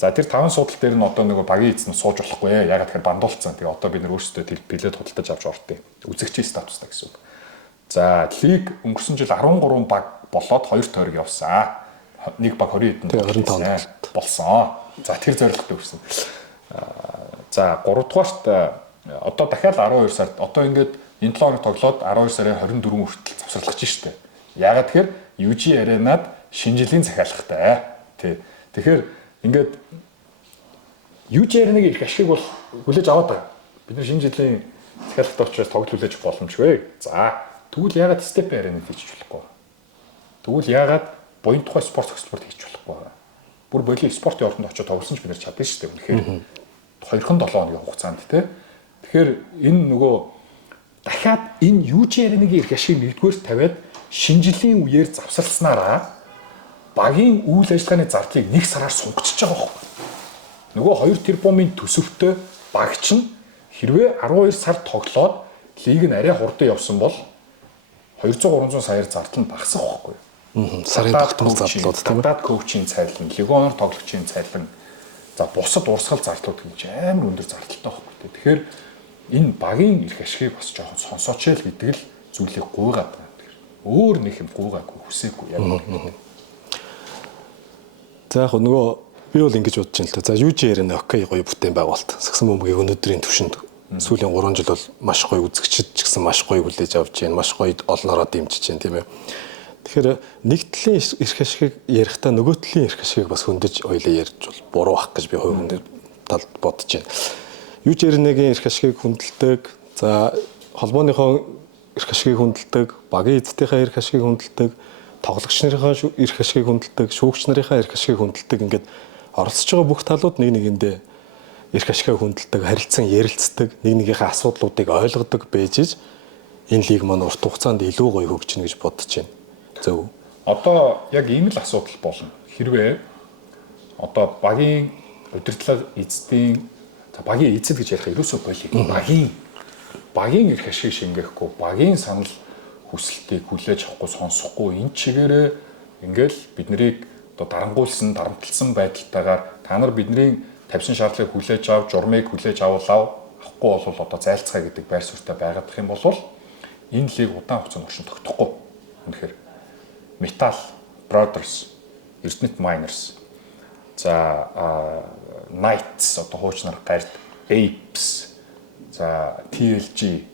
За тэр 5 судал дээр нь одоо нөгөө багийн эзэн сууж болохгүй ээ. Ягаад гэхээр бандуулсан. Тэгээ одоо бид нар өөрсдөө билет худалдаж авч ортыг. Үзэгчийн статустай гэсэн үг. За лиг өнгөрсөн жил 13 баг болоод 2 тойрог явсан. Нэг баг 20 хэдэн болсон. За тэр зорилготой хүрсэн. За 3 дугаарт одоо дахиад 12 сард одоо ингээд энэ 7 хоног тоглоод 12 сарын 24 хүртэл завсарлах чинь шүү дээ. Ягаад тэгэхээр UG Arena-д шинэ жилийн захиалгатай. Тий. Тэгэхээр ингээд UG Arena-гийн эрх ашигыг бол хүлээж аваад байгаа. Бид нар шинэ жилийн захиалгатай учраас тоглолт хүлээж боломжгүй. За тэгвэл ягаад Step Arena-д хийж болохгүй? Тэгвэл ягаад буян тухай спорт хийж болохгүй? Бүр болийн спортын орнд очиж тоглосон ч бид нар чадсан шүү дээ. Үнэхээр 2-7 хоногийн хугацаанд тий. Тэгэхээр энэ нөгөө дахиад энэ UG Arena-гийн эрх ашиг нэгдүгээр тавиад шинэ жилийн үеэр завсарласнараа багийн үйл ажиллагааны зардлыг 1 сараар сунгачиж байгаа байхгүй. Нөгөө 2 тэрбумын төсөвтэй багч нь хэрвээ 12 сар тоглоод лиг нь арай хурдан явсан бол 200-300 саяар зардал нь багасах байхгүй. Сарын тогтмол зардлууд тийм ээ. Коучийн цайлан, легионоор тоглогчийн цайлан, за бусад урсгал зардлууд гэж амар өндөр зардалтай байхгүй. Тэгэхээр энэ багийн эрх ашигыг бас жоохон сонсооч л гэдэг л зүйлийг гуйгаад байна. Тэгэхээр өөр нэг юм гуйгаагүй хүсээгүй яг нэг. За яг нөгөө би бол ингэж бодож байна л та. За UG Arena окей гоё бүтээн байгуулалт. Сагсан бөмбөгийн өнөөдрийн түвшинд сүүлийн 3 жил бол маш гоё үзэгчд ч гэсэн маш гоё хүлээж авч байна. Маш гоё олноороо дэмжиж байна тийм ээ. Тэгэхээр нэг талын эрх ашигыг ярихдаа нөгөө талын эрх ашигыг бас хөндөж ойлоо ярьж бол буруу ах гэж би хувь хүн талд бодож байна. UG Arena-гийн эрх ашигыг хөндлөдөг, за холбооныхоо эрх ашигыг хөндлөдөг, багийн эзэнтийнхээ эрх ашигыг хөндлөдөг, тоглогч нарын эрх ашигыг хөндлөдөг, шүүгч нарын эрх ашигыг хөндлөдөг ингээд оролцож байгаа бүх талууд нэг нэгэндээ эрх ашигыг хөндлөдөг, харилцан ярилцдаг, нэг нэгнийхээ асуудлуудыг ойлгодог байж энэ лиг маань урт хугацаанд илүү гоё хөгжинэ гэж бодож байна. Зөв. Одоо яг ийм л асуудал болно. Хэрвээ одоо багийн удирдлага эзэдийн багийн эзэд гэж ярих ерөөсөө болиг. Багийн эрх ашиг шингээхгүй, багийн санал хүсэлтийг хүлээж авахгүй, сонсохгүй энэ чигээрээ ингээл бид нарыг одоо дарангуйлсан, дарамтлсан байдалтайгаар та нар бидний тавьсан шаардлагыг хүлээж авч, журмыг хүлээж авахгүй бол одоо зайлцгаа гэдэг байр суурьтай байгаадах юм бол энэ лиг удаан хугацаанд оршин тогтохгүй. Үнэхээр Metal Brothers, Erdenet Miners, за Knights одоо хуучнаар гард, Apes, за TLG,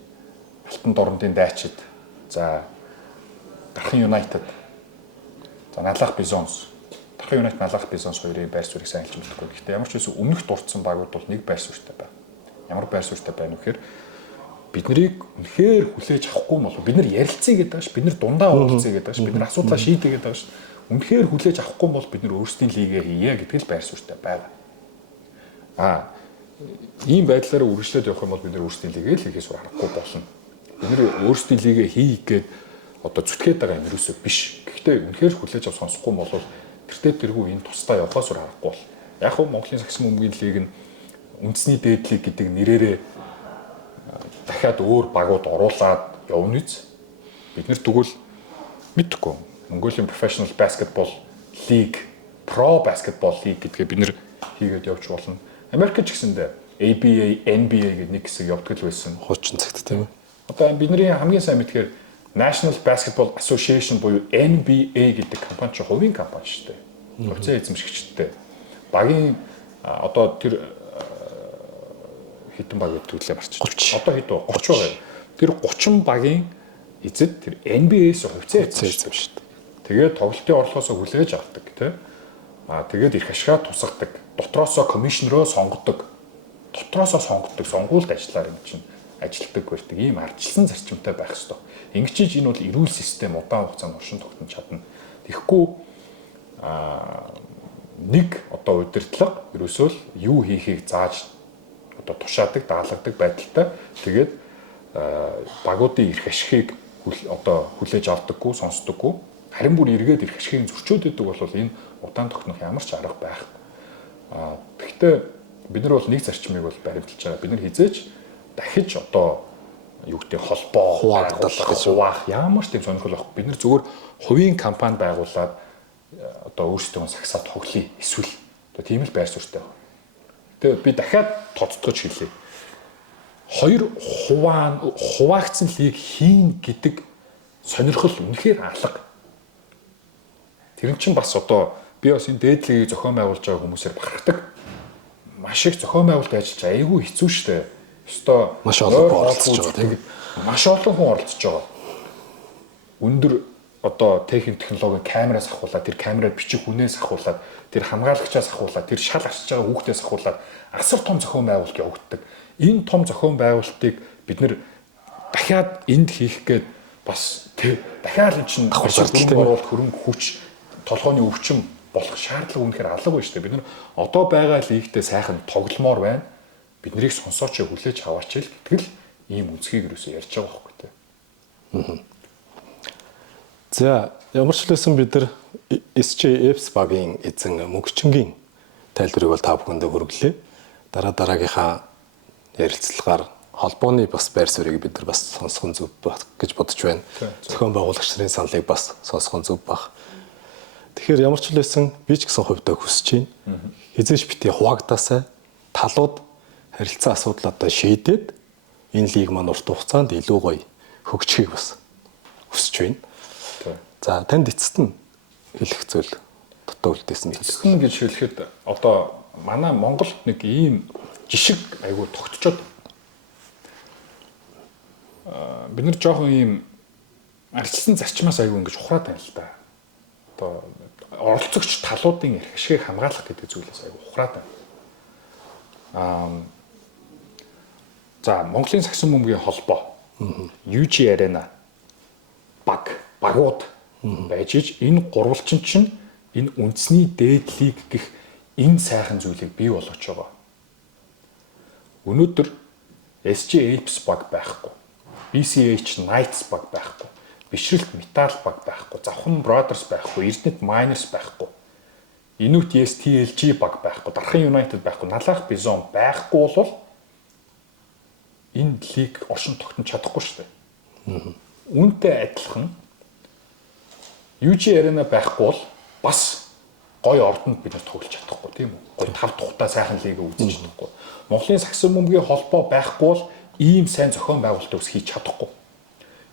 Алтан дорнодын дайчид, за Дархан United, за Налах Bisons, Дархан United, Налах Bisons хоёрын байр суурийг сайн хэлж мэдэхгүй. Гэхдээ ямар ч байсан өмнөх дурдсан багууд бол нэг байр суурьтай байна. Ямар байр суурьтай байна вэ гэхээр бид нарыг үнэхээр хүлээж авахгүй бол бид нар ярилцъя гэдэг ааш, бид нар дундаа уулзъя гэдэг ааш, бид нар асуудлаа шийдэе гэдэг ааш. Үнэхээр хүлээж авахгүй бол бид нар өөрсдийн лигээ хийе гэдэг л байр суурьтай байна. Ийм байдлаараа үргэлжлээд явах юм бол бид нар өөрсдийн лигээ л хийхээс аргагүй болно. Бид нар өөрсдийн лигээ хийх гээд одоо зүтгээд байгаа юм ерөөсөө биш. Гэхдээ үнэхээр хүлээж авах сонсохгүй бол тэртээ тэргүй энэ тусдаа явахаас аргагүй бол. Яг нь Монголын сагсан бөмбөгийн лиг нь үндэсний дээдлиг гэдэг нэрээрээ дахиад өөр багууд оруулаад явна үз. Бид нэр тэгвэл мэдхгүй. Mongolian Professional Basketball League, Pro Basketball League гэдгээ бид нэр хийгээд явж болно. Америкч гэсэндээ ABA, NBA гэдэг нэг хэсэг явдаг л байсан. Хуучин цагт тийм ээ. Одоо бидний хамгийн сайн мэдхээр National Basketball Association буюу NBA гэдэг компани ч хувийн компани шүү дээ. Хувьцаа эзэмшигчтэй. Багийн одоо тэр хэдэн баг гэдэг үлээ марч. Одоо хэд вэ? 30 байгаа. Тэр 30 багийн эзэд тэр NBA-с хувьцаа эзэмшсэн шүү дээ. Тэгээд тоглолтын орлогоосоо хүлээж авдаг тийм. Тэгээд их ашгаа тусгадаг. Дотроосоо комиссионероо сонгодог. Дотроосоо сонгодог. Сонгуульд ажиллаар юм чинь ажилтдаг байдаг ийм ардчилсан зарчимтай байх ёстой. Ингэж энэ бол эрүүл систем удаан хугацаанд оршин тогтнож чадна. Тэгэхгүй нэг одоо удирдлага ерөөсөө л юу хийхийг зааж одоо тушаадаг, даалгадаг байдалтай. Тэгээд багуудын эрх ашигыг одоо хүлээж авдаггүй, сонсдоггүй. Харин бүр эргээд эрх ашигыг зөрчөөд идэг бол энэ удаан тогтнох ямар ч арга байхгүй. Тэгэхдээ бид нар бол нэг зарчмыг бол баримталж байгаа. Бид нар хизээч дахиж одоо юу гэдэг холбоо хуваагдах гэж хуваах ямар ч тийм сонирхол байхгүй. Бид нар зөвхөн хувийн компани байгуулад одоо өөрсдөө сагсаад тоглоё. Эсвэл одоо тийм л байр суурьтай байна. Тэгээд би дахиад тоцтгож хэлье. Хоёр хуваагдсан лиг хийн гэдэг сонирхол үнэхээр алга. Тэр нь чинь бас одоо би бас энэ дээд лигийг зохион байгуулж байгаа хүмүүсээр бахархдаг. Маш их зохион байгуулалт ажиллаж айгүй хэцүү шттэ. Өстой маш олон хүн оролцож байгаа тийм. Маш олон хүн оролцож байгаа. Өндөр одоо технологийн камераас ахуулаад тэр камераар бичих хүнээс ахуулаад тэр хамгаалагчаас ахуулаад тэр шал арчиж байгаа хүүхдээс ахуулаад асар том зохион байгуулалт явагддаг. Энэ том зохион байгуулалтыг бид нэр дахиад энд хийх гээд бас дахиад эн чинь хөрөнгө хүч толгойн өвчин болох шаардлага үнэхээр алга байна шүү дээ. Бид нар одоо байгаа лигтэй сайхан тогломоор байна. Бид нарыг сонсооч хүлээж аваач л гэтгэл ийм үнцгийг юусоо ярьж байгаа байхгүй тий. За ямар ч хэлсэн бид нар SJFs багийн эзэн мөнгөчнгийн тайлбарыг бол та бүхэндээ хүргэлээ. Дараагийнхаа ярилцлагаар холбооны бас байр суурийг бид нар бас сонсох нь зөв байх гэж бодож байна. Зохион байгуулагч нарын саналыг бас сонсох нь зөв байх. Тэгэхээр ямар ч хэлсэн би ч гэсэн хувьдаа хүсэж байна. Хизээш бити хуваагдаасаа талууд харилцаа асуудал одоо шийдээд энэ лиг маань урт хугацаанд илүү гоё хөгжихийг бас хүсэж байна. За танд эцэст нь хэлэх зүйл дутуу үлдээсэн мэт. Эцэст нь гэж хэлэхэд одоо манай Монголд нэг ийм жишг айгүй тогтцоод бид нар жоохон ийм арчилсан зарчмаас айгүй ингэж ухраад байна л да. Одоо оролцогч талуудын эрх ашигыг хамгаалах гэдэг зүйлээс айгүй ухраад байна. За Монголын сагсан бөмбөгийн холбоо UG Arena багууд байж иж энэ гурвалчин чинь энэ үндэсний дээдлийг гэх энэ сайхан зүйлийг бий болгож байгаа. Өнөөдөр SJFs баг байхгүй. BCH Knights баг байхгүй. Бишрэлт Металл баг байхгүй. Завхан Brothers байхгүй. Эрдэнэт Miners байхгүй. Инут TLG баг байхгүй. Дархан United байхгүй. Налах Bison байхгүй бол энэ лиг оршин тогтнож чадахгүй шүү дээ. Үүнтэй адилхан UG Arena байхгүй бол бас гоё ордонд бид нар тоглож чадахгүй тийм үү? Гоё тав тухтай сайхан лиг үзэж чадахгүй. Монголын сагсан бөмбөгийн холбоо байхгүй бол ийм сайн зохион байгуулалт ус хийж чадахгүй.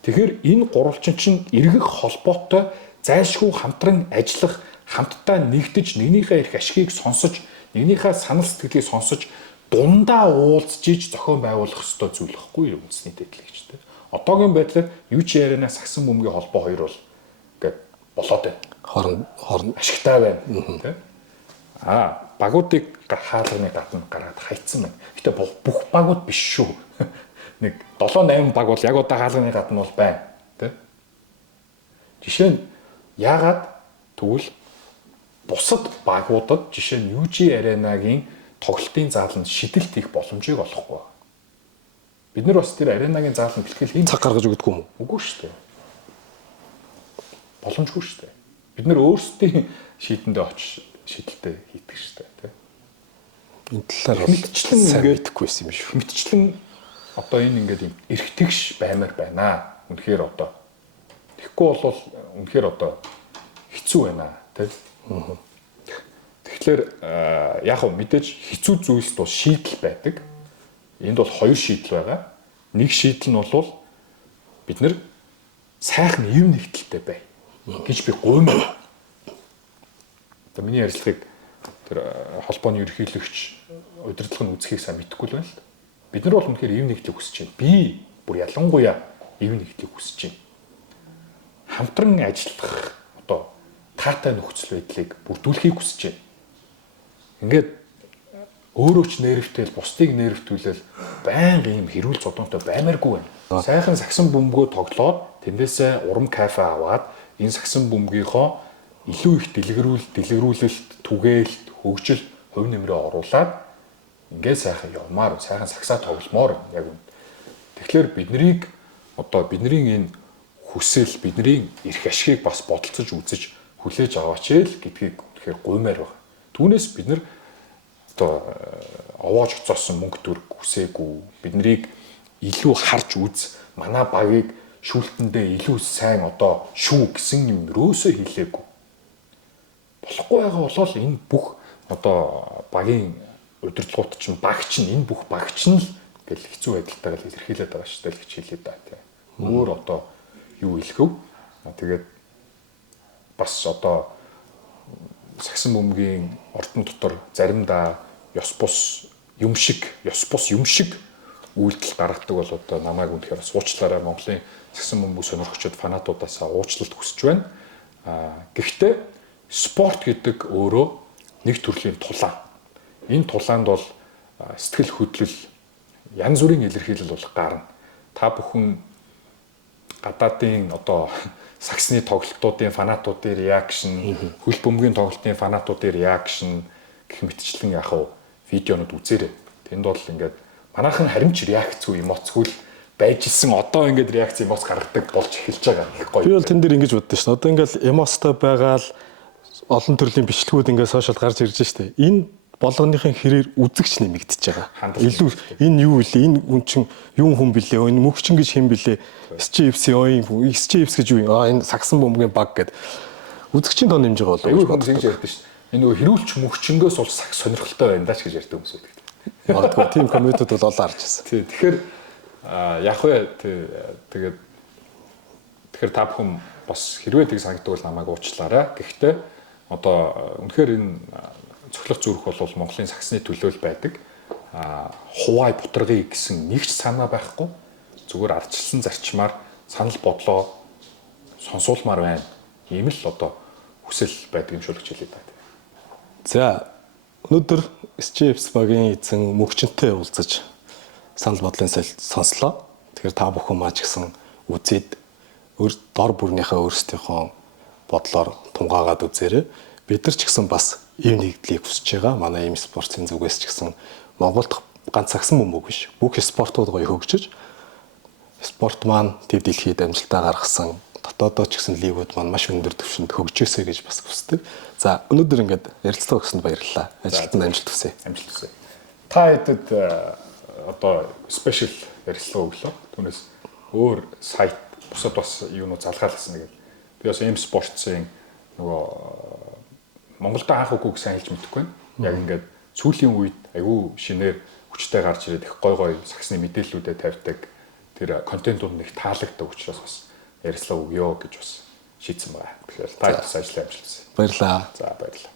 Тэгэхээр энэ гурвалчин чинь эргэх холбоотой зайлшгүй хамтран ажиллах, хамтдаа нэгдэж нэгнийхээ эрх ашигыг сонсож, нэгнийхээ санал сэтгэлийг сонсож дундаа уулзж иж зохион байгуулах ёстой зүйл хэвгүй үндэсний дэдлэгчтэй. Одоогийн байдлаар UG Arena сагсан бөмбөгийн холбоо хоёр бол ингээд болоод байна. Хорн ашигтай байна тийм. Багуудыг хаалганы гадна гараад хайцсан байна. Гэтэ бүх багууд биш шүү. Нэг 7-8 баг бол яг одоо хаалганы гадна бол байна тийм. Жишээ нь яагаад тэгвэл бусад багуудад жишээ нь UG Arena-гийн тоглолтын зааланд шидэлт хийх боломжийг олохгүй. Бид нар бас тэр аренагийн зааланд бэлтгэл хийн цаг гаргаж өгдөг юм уу? Үгүй шүү дээ. Боломжгүй шүү дээ. Бид нар өөрсдийн шийдэндээ очиж шийдэлтэй хийдэг шүү дээ, тийм. Энэ талаар мэдчлэн ингээд итгэхгүйсэн юм шүү. Мэдчлэн одоо энэ ингээд юм эргэтгэж баймаар байна. Үнэхээр одоо тэгэхгүй бол үнэхээр одоо хэцүү байна, тийм. Тэгэхээр яг хөө мэдээж хэцүү зүйлс бол шийдэл байдаг. Энд бол хоёр шийдэл байгаа. Нэг шийдэл нь бол бид нар сайхан эв нэгдэлтэй бай гэж би гуймаа. Одоо миний ярилцлагыг тэр холбооны ерөнхийлөгч удирдлага нь үзхийг сайн мэдэхгүй л байна л. Бид нар бол үнэхээр эв нэгдлийг хүсэж байна. Би бүр ялангуяа эв нэгдлийг хүсэж байна. Хамтран ажиллах одоо таатай нөхцөл байдлыг бүрдүүлэхийг хүсэж байна. Ингээд өөрөө ч нервтэй, бусдыг нервтүүлэл байнга ийм хэрүүл зодонтой баймааргүй байна. Сайхан сагсан бөмбөгөө тоглоод тэндээсээ урам кайфа аваад энэ сагсан бөмбөгийнхоо илүү их дэлгэрүүлэлт, түгээлт, хөгжил, хувь нэмрээ оруулаад ингээд сайхан явмаар, сайхан сагсаа тогломоор яг үнд. Тэгэхээр бидний энэ хүсэл, бидний эрх ашигыг бас бодолцож үзэж хүлээж аваач л гэдгийг тэгэхээр гуймаар байна. Түүнээс бид нар овоож хоцоосон мөнгө төр хүсээгүй, биднийг илүү харж үз, манай багийг шүүлтэндээ илүү сайн шүү гэсэн юм рөөсөө хийлээгүй. Болохгүй байгаа болол энэ бүх багийн удирдлагууд чинь багч нь энэ бүх багч нь л гэл хэцүү байдалтайгаар илэрхийлээд байгаа шүү дээ л гэж хэлээ да тийм. Өөр юу хэлэхв? Тэгээд бас сагсан бөмбөгийн ордон дотор заримдаа ёс бус юм шиг үйлдэл гаргадаг бол намайг үнэхээр бас уучлаарай, Монголын сагсан бөмбөг сонирхогчид фанатуудаасаа уучлалт хүсэж байна. Гэхдээ спорт гэдэг өөрөө нэг төрлийн тулаан. Энэ тулаанд бол сэтгэл хөдлөл янз бүрийн илэрхийлэл бол гарна. Та бүхэн гадаадын сагсны тоглолтуудын фанатуудын реакшн, хөл бөмбөгийн тоглолтын фанатуудын реакшн гэх мэтчлэн видеонууд үзээрэй. Тэнд бол ингээд манайхан харимч реакцгүй эмоцгүй л байжсэн ингээд реакц эмоц гаргадаг болж эхэлж байгаа их гоё. Би бол тэн дээр ингэж боддоо шин. Ингээд эмоцтой байгаа л олон төрлийн бичлэгүүд ингээд сошиал гарч ирж штэ. Энэ болгоныхын хэрээр үзэгч нэмэгдэж байгаа. Илүү энэ юу вэ? Энэ хүн чинь юу хүн блэ? Энэ мөгчин гэж хэн блэ? SJFC гэж юу юм? Энэ сагсан бөмбөгийн баг гэдэг. Үзэгчийн тоо нэмж байгаа болов уу? Хүн ингэж ярьдэн шүү дээ. Энэ хэрүүлч мөгчнгөөс бол сагс сонирхолтой байна даа ч гэж ярьдаг хүмүүс байдаг. Магадгүй тийм комментүүд бол олон харж байна. Тий. Тэгэхээр яг вэ тэгэхээр та бүхэн бас хэрвээ тийг санагддаг бол намайг уучлаарай. Гэхдээ үнэхээр энэ цоглох зүрх бол Монголын сагсны төлөө л байдаг. Хувай бутаргыг гэсэн нэг ч санаа байхгүй. Зүгээр ардчилсан зарчмаар санал бодлоо сонсуулмаар байна. Ийм л хүсэл байдаг юм шиг хэлээд байна. За өнөөдөр SJFC багийн эзэн мөгчөнтэй уулзаж санал бодлын сонслоо. Тэгэхээр та бүхэн маа ч гэсэн үзээд дор бүрнийхээ өөрсдийнхөө бодлоор тунгаагаад үзээрэй. Бид нар ч гэсэн бас ийм нэгдлийг хүсэж байгаа. Манай ийм спортын зүгээс ч гэсэн Монголд ганц сагсан бөмбөг биш. Бүх спортууд гоё хөгжиж спорт маань төв дэлхийд амжилтаа гаргасан дотоодоо ч гэсэн лигүүд маань маш өндөр түвшинд хөгжөөсэй гэж бас хүсдэг. За өнөөдөр ингээд ярилцлага өгсөнд баярлалаа. Ажилтнаа амжилт хүсье. Амжилт хүсье. Та хэдэд спешиал ярилцлага өглөө. Түүнээс өөр сайт бусад бас юунууд залгаалсан гэдэг. Би бас M Sports-ийн Монголд анх үгүй сайн хэлж мэдэхгүй байна. Яг ингээд сүүлийн үед айгүй шинээр хүчтэй гарч ирээд их гой сагсны мэдээллүүдэд тавьдаг тэр контентууд нэг таалагддаг учраас бас ярилцлага өгөө гэж бас шийдсэн байна. Тэгэхээр та бас ажлын амжилт хүсье. Баярлалаа. За баярлалаа.